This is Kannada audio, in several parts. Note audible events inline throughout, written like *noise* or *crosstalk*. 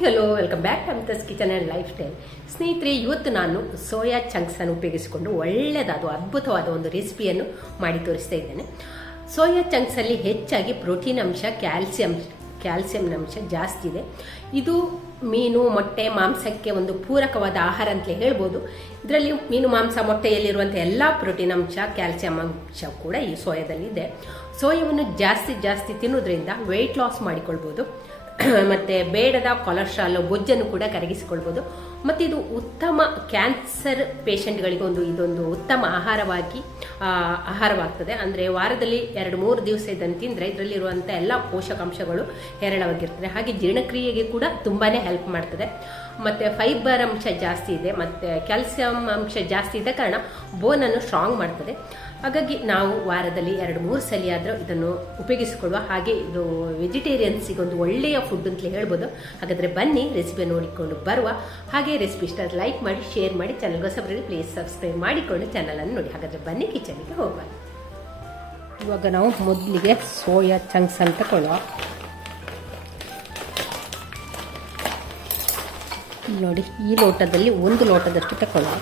Hello welcome back to Amitha's kitchen and lifestyle ಸ್ನೇಹಿತರೆ, ಇವತ್ತು ನಾನು ಸೋಯಾ ಚಂಕ್ಸನ್ನು ಉಪಯೋಗಿಸಿಕೊಂಡು ಒಳ್ಳೆಯದಾದ ಅದ್ಭುತವಾದ ಒಂದು ರೆಸಿಪಿಯನ್ನು ಮಾಡಿ ತೋರಿಸ್ತಾ ಇದ್ದೇನೆ. ಸೋಯಾ ಚಂಕ್ಸಲ್ಲಿ ಹೆಚ್ಚಾಗಿ ಪ್ರೋಟೀನ್ ಅಂಶ, ಕ್ಯಾಲ್ಸಿಯಂ ಕ್ಯಾಲ್ಸಿಯಂ ಅಂಶ ಜಾಸ್ತಿ ಇದೆ. ಇದು ಮೀನು, ಮೊಟ್ಟೆ, ಮಾಂಸಕ್ಕೆ ಒಂದು ಪೂರಕವಾದ ಆಹಾರ ಅಂತಲೇ ಹೇಳ್ಬೋದು. ಇದರಲ್ಲಿ ಮೀನು, ಮಾಂಸ ಮೊಟ್ಟೆಯಲ್ಲಿರುವಂಥ ಎಲ್ಲ ಪ್ರೋಟೀನ್ ಅಂಶ, ಕ್ಯಾಲ್ಸಿಯಂ ಅಂಶ ಕೂಡ ಈ ಸೋಯಾದಲ್ಲಿದೆ. ಸೋಯವನ್ನು ಜಾಸ್ತಿ ಜಾಸ್ತಿ ತಿನ್ನೋದ್ರಿಂದ ವೆಯ್ಟ್ ಲಾಸ್ ಮಾಡಿಕೊಳ್ಬೋದು. *clears throat* ಮತ್ತೆ ಬೇಡದ ಕೊಲೆಸ್ಟ್ರಾಲ್ ಬೊಜ್ಜನ್ನು ಕೂಡ ಕರಗಿಸಿಕೊಳ್ಬೋದು. ಮತ್ತೆ ಇದು ಉತ್ತಮ ಕ್ಯಾನ್ಸರ್ ಪೇಷಂಟ್ಗಳಿಗೆ ಒಂದು ಇದೊಂದು ಉತ್ತಮ ಆಹಾರವಾಗಿ ಆಹಾರವಾಗ್ತದೆ. ಅಂದರೆ ವಾರದಲ್ಲಿ ಎರಡು ಮೂರು ದಿವಸ ಇದನ್ನು ತಿಂದರೆ ಇದರಲ್ಲಿರುವಂಥ ಎಲ್ಲ ಪೋಷಕಾಂಶಗಳು ಹೇರಳವಾಗಿರ್ತದೆ. ಹಾಗೆ ಜೀರ್ಣಕ್ರಿಯೆಗೆ ಕೂಡ ತುಂಬಾ ಹೆಲ್ಪ್ ಮಾಡ್ತದೆ. ಮತ್ತು ಫೈಬರ್ ಅಂಶ ಜಾಸ್ತಿ ಇದೆ, ಮತ್ತು ಕ್ಯಾಲ್ಸಿಯಂ ಅಂಶ ಜಾಸ್ತಿ ಇದ್ದ ಕಾರಣ ಬೋನನ್ನು ಸ್ಟ್ರಾಂಗ್ ಮಾಡ್ತದೆ. ಹಾಗಾಗಿ ನಾವು ವಾರದಲ್ಲಿ ಎರಡು ಮೂರು ಸಲ ಆದರೂ ಇದನ್ನು ಉಪಯೋಗಿಸಿಕೊಳ್ಳುವ ಹಾಗೆ ಇದು ವೆಜಿಟೇರಿಯನ್ಸಿಗೆ ಒಂದು ಒಳ್ಳೆಯ ಫುಡ್ ಅಂತಲೇ ಹೇಳ್ಬೋದು. ಹಾಗಾದರೆ ಬನ್ನಿ ರೆಸಿಪಿ ನೋಡಿಕೊಂಡು ಬರುವ ಹಾಗೆ ರೆಸಿಪಿ ಇಷ್ಟ ಲೈಕ್ ಮಾಡಿ ಶೇರ್ ಮಾಡಿ ಚಾನಲ್ಗೆ ಹೊಸಬರಲ್ಲಿ ಪ್ಲೀಸ್ ಸಬ್ಸ್ಕ್ರೈಬ್ ಮಾಡಿಕೊಂಡು ಚಾನಲನ್ನು ನೋಡಿ. ಹಾಗಾದರೆ ಬನ್ನಿ ಕಿಚನಿಗೆ ಹೋಗುವ. ಇವಾಗ ನಾವು ಮೊದಲಿಗೆ ಸೋಯಾ ಚಂಕ್ಸ್ ಅಂತ ತಗೊಳ್ಳುವ ನೋಡಿ, ಈ ಲೋಟದಲ್ಲಿ ಒಂದು ಲೋಟದಷ್ಟು ತಗೊಳ್ಳಿ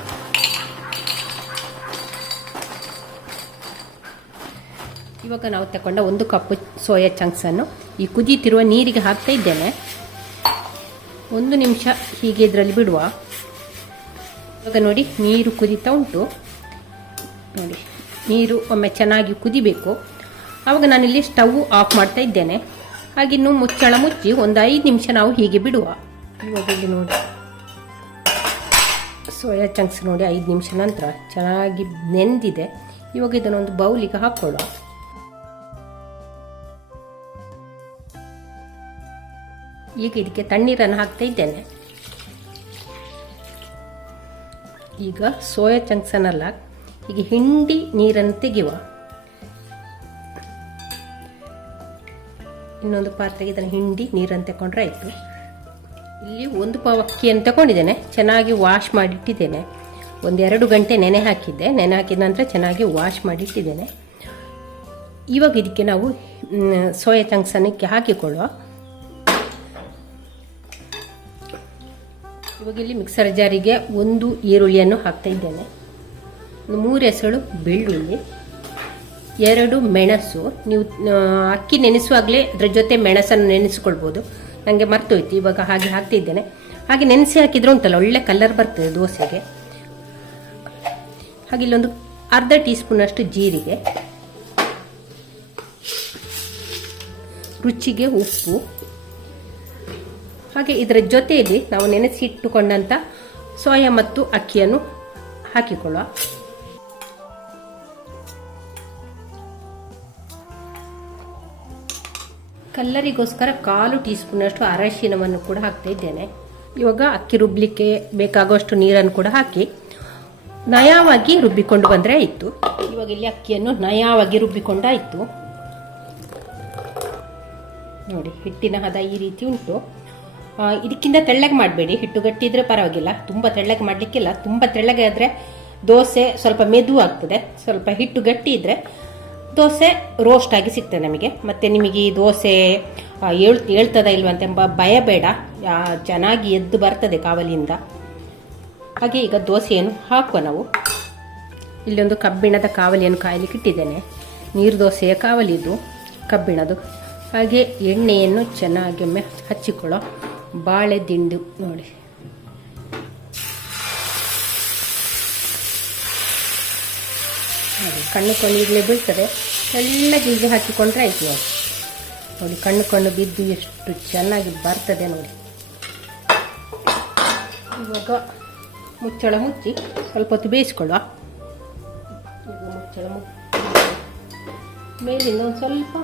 ಇವಾಗ ನಾವು ತಗೊಂಡ ಒಂದು ಕಪ್ಪು ಸೋಯಾ ಚಂಕ್ಸನ್ನು ಈ ಕುದೀತಿರುವ ನೀರಿಗೆ ಹಾಕ್ತಾ ಇದ್ದೇನೆ. ಒಂದು ನಿಮಿಷ ಹೀಗೆ ಇದರಲ್ಲಿ ಬಿಡುವ. ಇವಾಗ ನೋಡಿ, ನೀರು ಕುದೀತಾ ಉಂಟು. ನೋಡಿ, ನೀರು ಒಮ್ಮೆ ಚೆನ್ನಾಗಿ ಕುದಿಬೇಕು. ಆವಾಗ ನಾನಿಲ್ಲಿ ಸ್ಟವ್ ಆಫ್ ಮಾಡ್ತಾ ಇದ್ದೇನೆ. ಹಾಗಿನ್ನು ಮುಚ್ಚಳ ಮುಚ್ಚಿ ಒಂದು ಐದು ನಿಮಿಷ ನಾವು ಹೀಗೆ ಬಿಡುವ. ಇವಾಗ ಇಲ್ಲಿ ನೋಡಿ. ಸೋಯಾ ಚಂಕ್ಸ್ ನೋಡಿ ಐದು ನಿಮಿಷ ನಂತರ ಚೆನ್ನಾಗಿ ನೆಂದಿದೆ. ಇವಾಗ ಇದನ್ನೊಂದು ಬೌಲಿಗೆ ಹಾಕ್ಕೊಳ್ಳೋ ಈಗ ಇದಕ್ಕೆ ತಣ್ಣೀರನ್ನು ಹಾಕ್ತಾ ಇದ್ದೇನೆ. ಈಗ ಸೋಯಾ ಚಂಕ್ಸನ್ನೆಲ್ಲ ಈಗ ಹಿಂಡಿ ನೀರನ್ನು ತೆಗೆಯುವ. ಇನ್ನೊಂದು ಪಾತ್ರೆಗೆ ಇದನ್ನು ಹಿಂಡಿ ನೀರನ್ನು ತಗೊಂಡ್ರೆ ಆಯಿತು. ಇಲ್ಲಿ ಒಂದು ಪಾವ್ ಅಕ್ಕಿಯನ್ನು ತಗೊಂಡಿದ್ದೇನೆ. ಚೆನ್ನಾಗಿ ವಾಶ್ ಮಾಡಿಟ್ಟಿದ್ದೇನೆ. ಒಂದೆರಡು ಗಂಟೆ ನೆನೆ ಹಾಕಿದ್ದೆ. ನೆನೆ ಹಾಕಿದ ನಂತರ ಚೆನ್ನಾಗಿ ವಾಶ್ ಮಾಡಿಟ್ಟಿದ್ದೇನೆ. ಇವಾಗ ಇದಕ್ಕೆ ನಾವು ಸೋಯಾ ಚಂಕ್ಸನ್ನಕ್ಕೆ ಹಾಕಿಕೊಳ್ಳುವ. ಇವಾಗ ಇಲ್ಲಿ ಮಿಕ್ಸರ್ ಜಾರಿಗೆ ಒಂದು ಈರುಳ್ಳಿಯನ್ನು ಹಾಕ್ತಾ ಇದ್ದೇನೆ. ಮೂರು ಹೆಸಳು ಬೆಳ್ಳುಳ್ಳಿ. ಎರಡು ಮೆಣಸು. ನೀವು ಅಕ್ಕಿ ನೆನೆಸುವಾಗಲೇ ಅದರ ಜೊತೆ ಮೆಣಸನ್ನು ನೆನೆಸ್ಕೊಳ್ಬೋದು. ನನಗೆ ಮರ್ತೋಯ್ತು, ಇವಾಗ ಹಾಗೆ ಹಾಕ್ತಿದ್ದೇನೆ. ಹಾಗೆ ನೆನೆಸಿ ಹಾಕಿದ್ರೆ ಉಂಟಲ್ಲ, ಒಳ್ಳೆ ಕಲರ್ ಬರ್ತದೆ ದೋಸೆಗೆ. ಹಾಗೆ ಇಲ್ಲೊಂದು ಅರ್ಧ ಟೀ ಸ್ಪೂನಷ್ಟು ಜೀರಿಗೆ. ರುಚಿಗೆ ಉಪ್ಪು. ಹಾಗೆ ಇದರ ಜೊತೆಯಲ್ಲಿ ನಾವು ನೆನೆಸಿಟ್ಟುಕೊಂಡಂಥ ಸೋಯಾ ಮತ್ತು ಅಕ್ಕಿಯನ್ನು ಹಾಕಿಕೊಳ್ಳುವ. ಕಲ್ಲರಿಗೋಸ್ಕರ ಕಾಲು ಟೀ ಸ್ಪೂನಷ್ಟು ಅರಶಿನವನ್ನು ಕೂಡ ಹಾಕ್ತಾ ಇದ್ದೇನೆ. ಇವಾಗ ಅಕ್ಕಿ ರುಬ್ಲಿಕ್ಕೆ ಬೇಕಾಗುವಷ್ಟು ನೀರನ್ನು ಕೂಡ ಹಾಕಿ ನಯವಾಗಿ ರುಬ್ಬಿಕೊಂಡು ಬಂದರೆ ಆಯಿತು. ಇವಾಗ ಇಲ್ಲಿ ಅಕ್ಕಿಯನ್ನು ನಯವಾಗಿ ರುಬ್ಬಿಕೊಂಡಾಯಿತು ನೋಡಿ, ಹಿಟ್ಟಿನ ಹದ ಈ ರೀತಿ ಉಂಟು. ಇದಕ್ಕಿಂತ ತೆಳ್ಳಗೆ ಮಾಡಬೇಡಿ. ಹಿಟ್ಟು ಗಟ್ಟಿ ಇದ್ರೆ ಪರವಾಗಿಲ್ಲ. ತುಂಬ ತೆಳ್ಳಗೆ ಮಾಡಲಿಕ್ಕಿಲ್ಲ. ತುಂಬ ತೆಳ್ಳಗೆ ಆದರೆ ದೋಸೆ ಸ್ವಲ್ಪ ಮೆದು ಆಗ್ತದೆ ಸ್ವಲ್ಪ ಹಿಟ್ಟು ಗಟ್ಟಿ ಇದ್ದರೆ ದೋಸೆ ರೋಸ್ಟ್ ಆಗಿ ಸಿಗ್ತದೆ ನಮಗೆ. ಮತ್ತು ನಿಮಗೆ ಈ ದೋಸೆ ಹೇಳ್ ಏಳ್ ಏಳ್ತದ ಇಲ್ವಂತೆಂಬ ಭಯ ಬೇಡ. ಚೆನ್ನಾಗಿ ಎದ್ದು ಬರ್ತದೆ ಕಾವಲಿಯಿಂದ. ಹಾಗೆ ಈಗ ದೋಸೆಯನ್ನು ಹಾಕುವ ನಾವು. ಇಲ್ಲೊಂದು ಕಬ್ಬಿಣದ ಕಾವಲಿಯನ್ನು ಕಾಯಲಿಕ್ಕೆ ಇಟ್ಟಿದ್ದೇನೆ. ನೀರು ದೋಸೆಯ ಕಾವಲಿದು, ಕಬ್ಬಿಣದು. ಹಾಗೆ ಎಣ್ಣೆಯನ್ನು ಚೆನ್ನಾಗಿ ಒಮ್ಮೆ ಹಚ್ಚಿಕೊಳ್ಳೋ ಬಾಳೆ ದಿಂಡು ನೋಡಿ. ನೋಡಿ ಕಣ್ಣು ಕಣ್ಣು ಈಗಲೇ ಬೀಳ್ತದೆ. ಎಲ್ಲ ಹೀಗೆ ಹಾಕಿಕೊಂಡ್ರೆ ಆಯ್ತು ನೋಡಿ. ನೋಡಿ, ಕಣ್ಣು ಕಣ್ಣು ಬಿದ್ದು ಎಷ್ಟು ಚೆನ್ನಾಗಿ ಬರ್ತದೆ ನೋಡಿ. ಇವಾಗ ಮುಚ್ಚಳ ಮುಚ್ಚಿ ಸ್ವಲ್ಪ ಹೊತ್ತು ಬೇಯಿಸ್ಕೊಳ್ಳುವ. ಮುಚ್ಚಳ ಮುಚ್ಚಿ ಮೇಲಿಂದ ಒಂದು ಸ್ವಲ್ಪ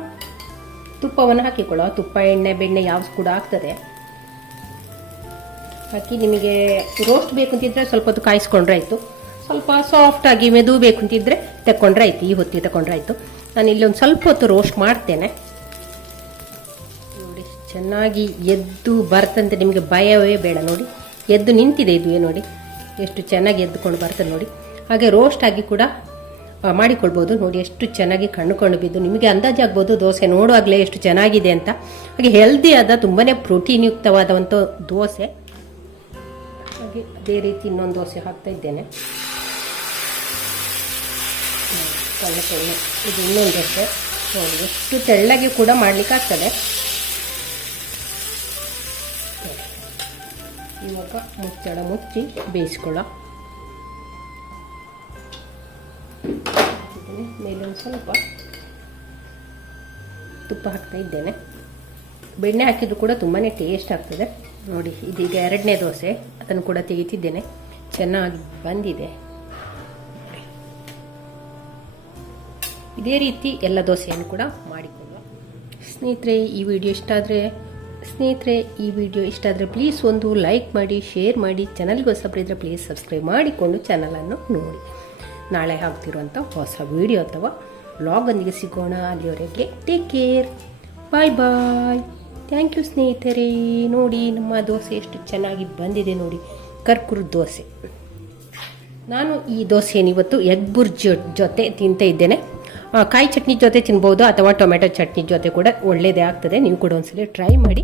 ತುಪ್ಪವನ್ನು ಹಾಕಿಕೊಳ್ಳುವ. ತುಪ್ಪ, ಎಣ್ಣೆ, ಬೆಣ್ಣೆ ಯಾವ್ದು ಕೂಡ ಆಗ್ತದೆ. ಹಾಕಿ ನಿಮಗೆ ರೋಸ್ಟ್ ಬೇಕು ಅಂತಿದ್ರೆ ಸ್ವಲ್ಪ ಹೊತ್ತು ಕಾಯಿಸ್ಕೊಂಡ್ರೆ ಆಯಿತು. ಸ್ವಲ್ಪ ಸಾಫ್ಟಾಗಿ ಮೆದು ಬೇಕು ಅಂತಿದ್ರೆ ತಕೊಂಡ್ರೆ ಆಯ್ತು ಈ ಹೊತ್ತಿಗೆ ತಗೊಂಡ್ರೆ ಆಯಿತು ನಾನು ಇಲ್ಲಿ ಒಂದು ಸ್ವಲ್ಪ ಹೊತ್ತು ರೋಸ್ಟ್ ಮಾಡ್ತೇನೆ. ನೋಡಿ, ಚೆನ್ನಾಗಿ ಎದ್ದು ಬರ್ತಂತೆ, ನಿಮಗೆ ಭಯವೇ ಬೇಡ ನೋಡಿ. ಎದ್ದು ನಿಂತಿದೆ ಇದು ನೋಡಿ. ಎಷ್ಟು ಚೆನ್ನಾಗಿ ಎದ್ದುಕೊಂಡು ಬರ್ತದೆ ನೋಡಿ. ಹಾಗೆ ರೋಸ್ಟ್ ಆಗಿ ಕೂಡ ಮಾಡಿಕೊಳ್ಬೋದು. ನೋಡಿ, ಎಷ್ಟು ಚೆನ್ನಾಗಿ ಕಣ್ಣು ಬಿದ್ದು, ನಿಮಗೆ ಅಂದಾಜಾಗ್ಬೋದು ದೋಸೆ ನೋಡುವಾಗಲೇ ಎಷ್ಟು ಚೆನ್ನಾಗಿದೆ ಅಂತ. ಹಾಗೆ ಹೆಲ್ದಿ ಆದ ತುಂಬಾ ಪ್ರೋಟೀನ್ ಯುಕ್ತವಾದಂಥ ದೋಸೆ. ಹಾಗೆ ಅದೇ ರೀತಿ ಇನ್ನೊಂದು ದೋಸೆ ಹಾಕ್ತಾ ಇದ್ದೇನೆ. ಸಣ್ಣ ಇದು ಇನ್ನೊಂದು ನೋಡಿ ಎಷ್ಟು ತೆಳ್ಳಗೆ ಕೂಡ ಮಾಡ್ಲಿಕ್ಕೆ ಆಗ್ತದೆ. ಇವಾಗ ಮುಚ್ಚಳ ಮುಚ್ಚಿ ಬೇಯಿಸ್ಕೊಳ್ಳೋ. ಮೇಲೊಂದು ಸ್ವಲ್ಪ ತುಪ್ಪ ಹಾಕ್ತಾ ಇದ್ದೇನೆ. ಬೆಣ್ಣೆ ಹಾಕಿದ್ರು ಕೂಡ ತುಂಬಾ ಟೇಸ್ಟ್ ಆಗ್ತದೆ. ನೋಡಿ, ಇದೀಗ ಎರಡನೇ ದೋಸೆ. ಅದನ್ನು ಕೂಡ ತೆಗಿತಿದ್ದೇನೆ. ಚೆನ್ನಾಗಿ ಬಂದಿದೆ. ಇದೇ ರೀತಿ ಎಲ್ಲ ದೋಸೆಯನ್ನು ಕೂಡ ಮಾಡಿಕೊಳ್ಳುವ ಸ್ನೇಹಿತರೆ, ಈ ವಿಡಿಯೋ ಇಷ್ಟ ಆದರೆ, ಸ್ನೇಹಿತರೆ, ಈ ವಿಡಿಯೋ ಇಷ್ಟ ಆದರೆ ಪ್ಲೀಸ್ ಒಂದು ಲೈಕ್ ಮಾಡಿ ಶೇರ್ ಮಾಡಿ ಚಾನಲ್ಗೆ ಹೊಸಬ್ರಿದ್ರೆ ಪ್ಲೀಸ್ ಸಬ್ಸ್ಕ್ರೈಬ್ ಮಾಡಿಕೊಂಡು ಚಾನಲನ್ನು ನೋಡಿ. ನಾಳೆ ಹಾಕ್ತಿರುವಂಥ ಹೊಸ ವಿಡಿಯೋ ಅಥವಾ ವ್ಲಾಗೊಂದಿಗೆ ಸಿಗೋಣ. ಅಲ್ಲಿವರೆಗೆ take care bye bye thank you ಸ್ನೇಹಿತರೆ. ನೋಡಿ, ನಮ್ಮ ದೋಸೆ ಎಷ್ಟು ಚೆನ್ನಾಗಿ ಬಂದಿದೆ ನೋಡಿ. ಕರ್ಕುರು ದೋಸೆ. ನಾನು ಈ ದೋಸೆಯನ್ನು ಇವತ್ತು ಎಗ್ ಬುರ್ಜ್ ಜೊತೆ ತಿಂತ ಇದ್ದೇನೆ. ಕಾಯಿ ಚಟ್ನಿ ಜೊತೆ ತಿನ್ಬೋದು ಅಥವಾ ಟೊಮೆಟೊ ಚಟ್ನಿ ಜೊತೆ ಕೂಡ ಒಳ್ಳೆಯದೇ ಆಗ್ತದೆ. ನೀವು ಕೂಡ ಒಂದ್ಸಲ ಟ್ರೈ ಮಾಡಿ.